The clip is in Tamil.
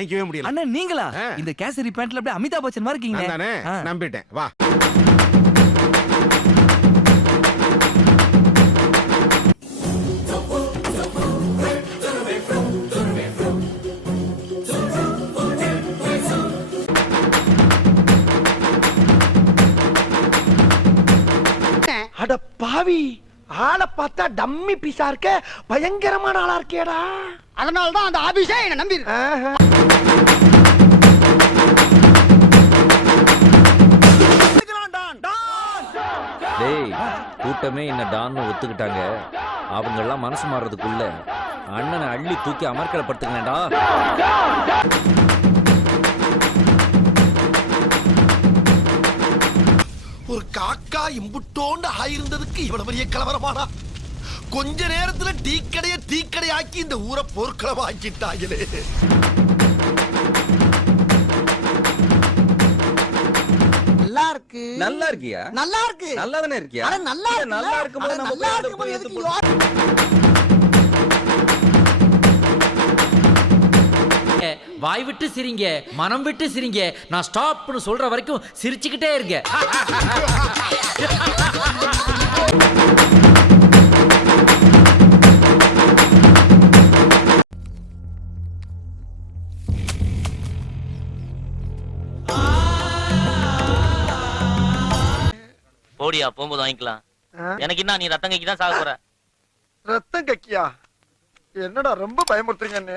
தாங்கிக்கவே முடியல. அண்ணா நீங்களா? இந்த கேசரி பேண்ட்ல அப்படியே அமிதாப் பச்சன் மாதிரி இருக்கீங்க. நானே நம்பிட்டேன். வா. அட பாவி, ஆளை பார்த்தா டம்மி பீஸா இருக்க, பயங்கரமான ஆளா இருக்கேடா. அதனாலதான் அந்த ஆபீஸே என்ன நம்பி இருக்கு. டேய், கூட்டமே என்ன டான்னு ஒத்துக்கிட்டாங்க. அவங்க எல்லாம் மனசு மாறதுக்குள்ள அண்ணனை அள்ளி தூக்கி அமர்க்கலப்படுத்துங்களேன்டா. ஒரு காக்கா இம்புட்டோண்டு ஆயிருந்ததுக்கு இவ்வளவு பெரிய கலவரமானா? கொஞ்ச நேரத்துல டீக்கடைய ஆக்கி இந்த ஊரை போர்க்களமா ஆக்கிட்டாங்களே. நல்லா இருக்கு. நல்லா இருக்கியா? நல்லா இருக்கு. நல்லா தானே இருக்கியா? அட நல்லா இருக்கு. நல்லா இருக்கும்போது நம்ம நல்லா போய் இருக்கும்போது எதுக்கு வாய் விட்டு சிரிங்க, மனம் விட்டு சிரிங்க. நான் ஸ்டாப்னு சொல்ற வரைக்கும் சிரிச்சுக்கிட்டே இருங்க. போடியா, போகும்போது வாங்கிக்கலாம். எனக்கு என்ன, நீ ரத்தம் கைக்கு தான் சாக போற. ரத்தம் கக்கியா? என்னடா ரொம்ப பயமுறுத்துறீங்க.